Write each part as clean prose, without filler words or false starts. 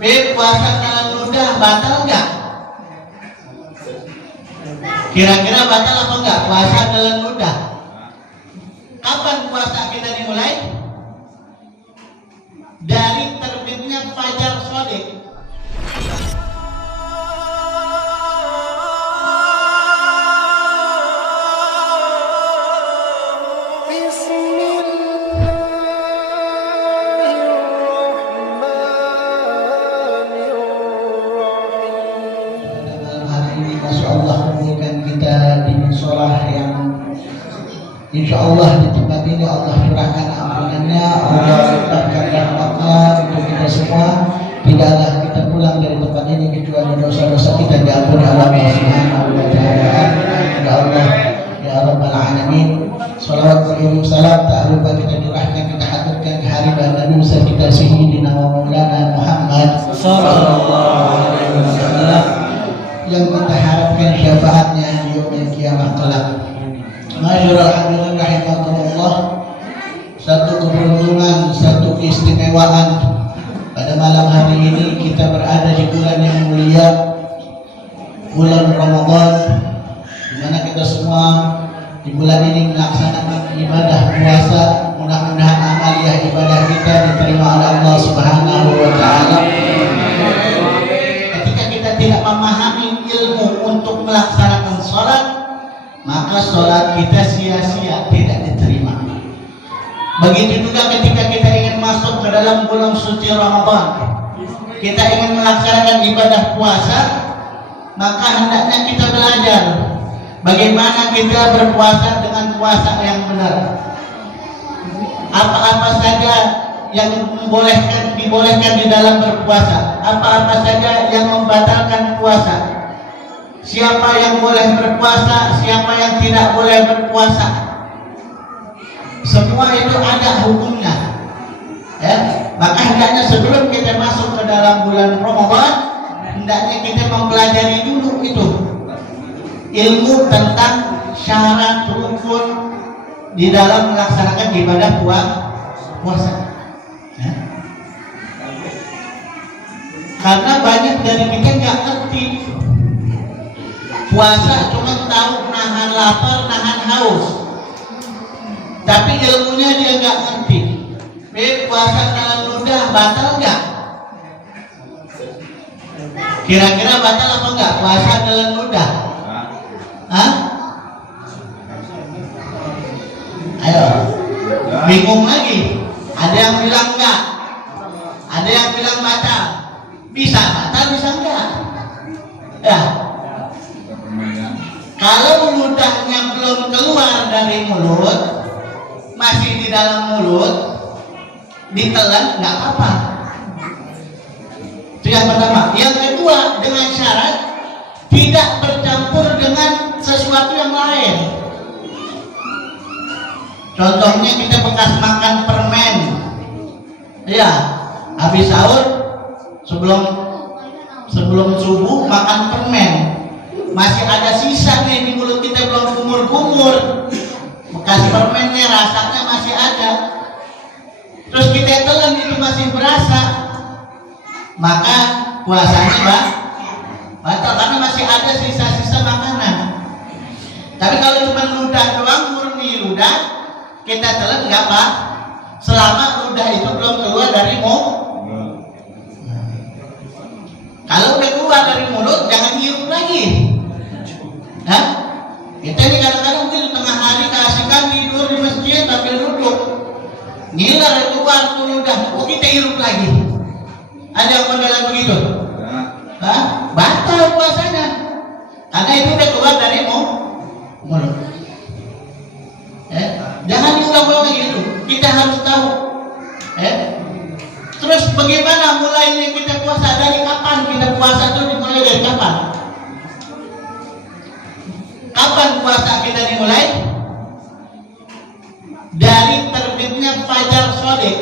Puasa kalau ludah batal nggak? Kira-kira batal apa enggak puasa kalau ludah? Kapan puasa kita dimulai? Dari terbitnya fajar shadiq. Insya Allah di tempat ini Allah curahkan ampunannya, Allah limpahkan rahmatnya untuk kita semua. Tidaklah kita pulang dari tempat ini kecuali dosa-dosa kita diampuni Allah Subhanahu wa Ta'ala. Ya Allah, ya Rabbal Alamin. Salawat wa salam tak lupa kita curahkan, kita haturkan di hari Nabi besar kita Sayyidina Maulana Muhammad sallallahu alaihi wasallam yang kita harapkan syafaatnya di yaumil qiyamah kelak. Masyaallah, hadirin rahimakumullah, satu keberuntungan, satu keistimewaan pada malam hari ini kita berada di bulan yang mulia, bulan Ramadan, di mana kita semua di bulan ini melaksanakan ibadah puasa. Mudah-mudahan amaliyah ibadah kita diterima oleh Allah Subhanahu wa Ta'ala. Ketika kita tidak memahami ilmu untuk melaksanakan sholat, maka sholat kita sia-sia, tidak diterima. Begitu juga ketika kita ingin masuk ke dalam bulan suci Ramadan, kita ingin melaksanakan ibadah puasa, maka hendaknya kita belajar bagaimana kita berpuasa dengan puasa yang benar. Apa-apa saja yang dibolehkan di dalam berpuasa, apa-apa saja yang membatalkan puasa. Siapa yang boleh berpuasa, siapa yang tidak boleh berpuasa, semua itu ada hukumnya. Maka hendaknya sebelum kita masuk ke dalam bulan Ramadan, hendaknya kita mempelajari dulu itu ilmu tentang syarat rukun di dalam melaksanakan ibadah puasa. Karena banyak dari kita nggak ngerti. Puasa cuma tahu nahan lapar, nahan haus, tapi ilmunya dia nggak ngerti. Puasa kalau ludah batal nggak? Kira-kira batal apa enggak puasa kalau ludah? Hah? Ayo, bingung lagi. Ada yang bilang enggak, ada yang bilang batal. Bisa batal, bisa enggak? Ya. Kalau ludahnya belum keluar dari mulut, masih di dalam mulut, ditelan nggak apa-apa. Itu yang pertama. Yang kedua, dengan syarat tidak bercampur dengan sesuatu yang lain. Contohnya kita bekas makan permen, ya, habis sahur sebelum subuh makan permen. Masih ada sisa nih di mulut kita, belum kumur-kumur, bekas permennya rasanya masih ada, terus kita telan itu masih berasa, maka puasanya batal karena masih ada sisa-sisa makanan. Tapi kalau cuma ludah doang, murni ludah, kita telan nggak apa, selama ludah itu belum keluar dari mulut. Kalau udah keluar dari mulut, jangan hirup lagi. Kita ini kadang-kadang mungkin tengah hari keasikan tidur di masjid sambil duduk, ngiler keluar tuh ludah, kita hirup lagi. Ada yang modelan begitu? Batal puasanya, karena itu udah keluar dari mulut. Jangan diulang-ulang lagi itu. Kita harus tahu. Terus bagaimana mulainya kita puasa? Dari kapan kita puasa itu dimulai dari kapan? Kapan puasa kita dimulai? Dari terbitnya fajar shadiq.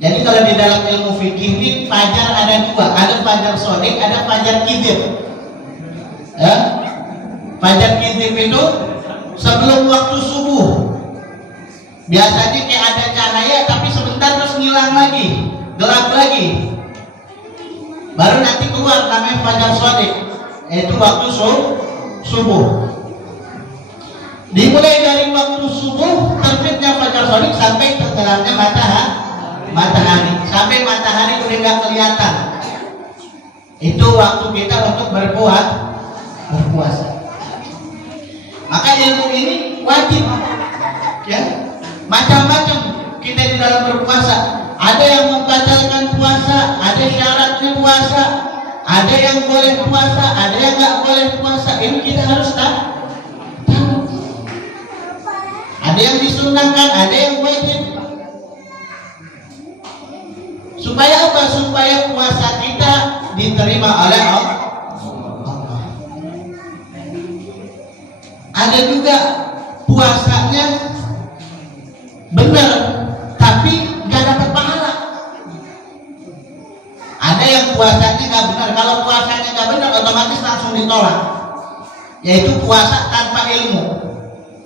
Jadi kalau di dalam ilmu fikih ini fajar ada dua, ada fajar shadiq, ada fajar kizib. Fajar kizib itu sebelum waktu subuh. Biasanya kayak ada cahaya tapi sebentar terus ngilang lagi, gelap lagi. baru nanti keluar namanya fajar shadiq, yaitu waktu subuh. Dimulai dari waktu subuh terbitnya fajar shadiq sampai tenggelamnya matahari, sampai matahari udah nggak kelihatan. Itu waktu kita untuk berpuasa. Maka ilmu ini wajib, ya. Macam-macam kita di dalam berpuasa. Ada yang membatalkan puasa, ada syaratnya puasa, ada yang boleh puasa, ada yang nggak boleh puasa. Ini kita harus tahu. Ada yang disunahkan, ada yang wajib. Supaya apa? Supaya puasa kita diterima oleh Allah. Ada juga puasanya benar, tapi nggak dapat pahala. Ada yang puasanya nggak benar. Kalau puasanya nggak benar, otomatis langsung ditolak. Yaitu puasa tanpa ilmu,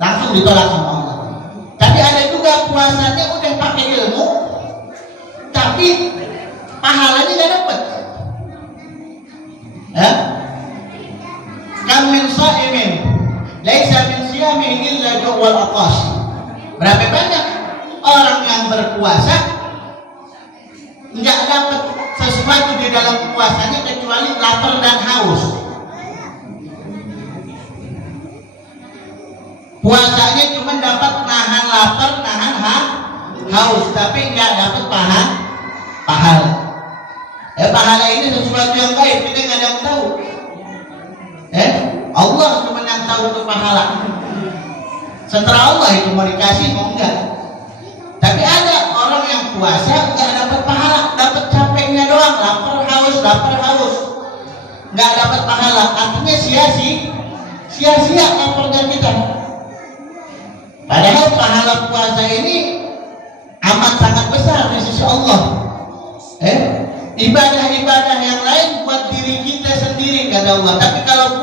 langsung ditolak sama Allah. Tapi ada juga puasanya udah pakai ilmu, tapi pahalanya nggak dapat. Kam min sha'imin laisa min siyamihi illa ju'wal aqas. Berapa banyak orang yang berpuasa nggak dapat sesuatu di dalam puasanya kecuali lapar dan haus. Puasanya cuma dapat nahan lapar, nahan haus, tapi nggak dapat pahala. Pahala ini sesuatu yang baik, kita nggak ada yang tahu. Allah cuma yang tahu itu pahala. Setelah Allah itu mau dikasih mau enggak. Tapi ada orang yang puasa nggak dapat pahala, dapat capeknya doang, lapar haus, nggak dapat pahala. Artinya sia-sia laparnya kita. Padahal pahala puasa ini amat sangat besar di sisi Allah. Ibadah-ibadah yang lain buat diri kita sendiri kata Allah. Tapi kalau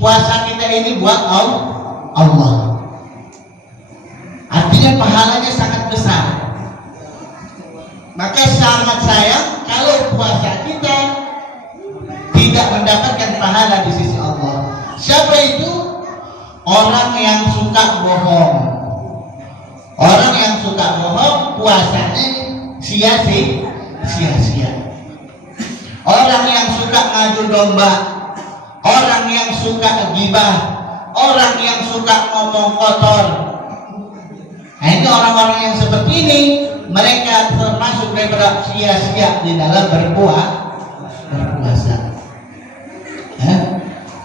puasa kita ini buat Allah. Artinya pahalanya sangat besar. Maka sangat sayang kalau puasa kita tidak mendapatkan pahala di sisi Allah. Siapa itu? Orang yang suka bohong. Orang yang suka bohong puasanya sia-sia. Orang yang suka ngadu domba, orang yang suka gibah, orang yang suka ngomong kotor. Nah, ini orang-orang yang seperti ini, mereka termasuk daripada sia-sia di dalam berpuasa.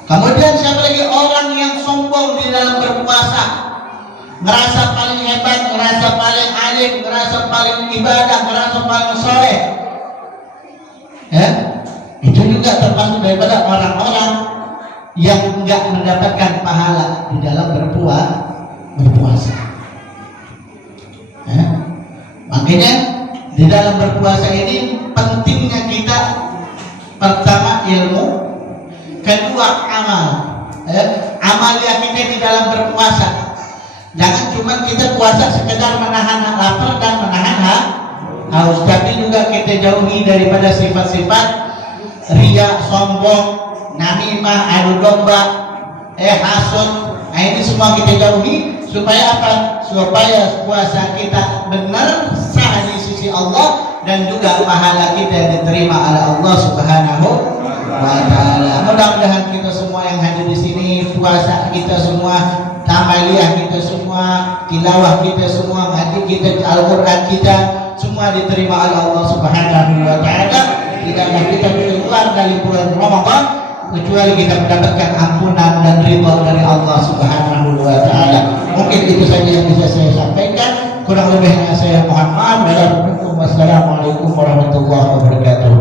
Kemudian siapa lagi? Orang yang sombong di dalam berpuasa, ngerasa paling hebat, ngerasa paling alim, ngerasa paling ibadah, ngerasa paling soleh. Itu juga termasuk daripada orang-orang yang enggak mendapatkan pahala di dalam berpuasa. Makanya di dalam berpuasa ini pentingnya kita pertama ilmu, kedua amal. Amalia kita di dalam berpuasa. Jangan cuma kita puasa sekedar menahan lapar dan menahan haus, tapi juga kita jauhi daripada sifat-sifat riya, sombong, namimah, adu domba, hasud. Nah, ini semua kita jauhi supaya apa? Supaya puasa kita benar sah di sisi Allah dan juga pahala kita diterima oleh Allah Subhanahu wa taala. Mudah-mudahan kita semua yang hadir di sini, puasa kita semua, tamaliyah kita semua, tilawah kita semua, ngaji kita, Al-Qur'an kita semua diterima oleh Allah Subhanahu wa taala. Tidaklah kita keluar dari bulan Ramadan kecuali kita mendapatkan ampunan dan ridha dari Allah Subhanahu wa taala. Mungkin itu saja yang bisa saya sampaikan. Kurang lebihnya saya mohon maaf. Wassalamualaikum warahmatullahi wabarakatuh.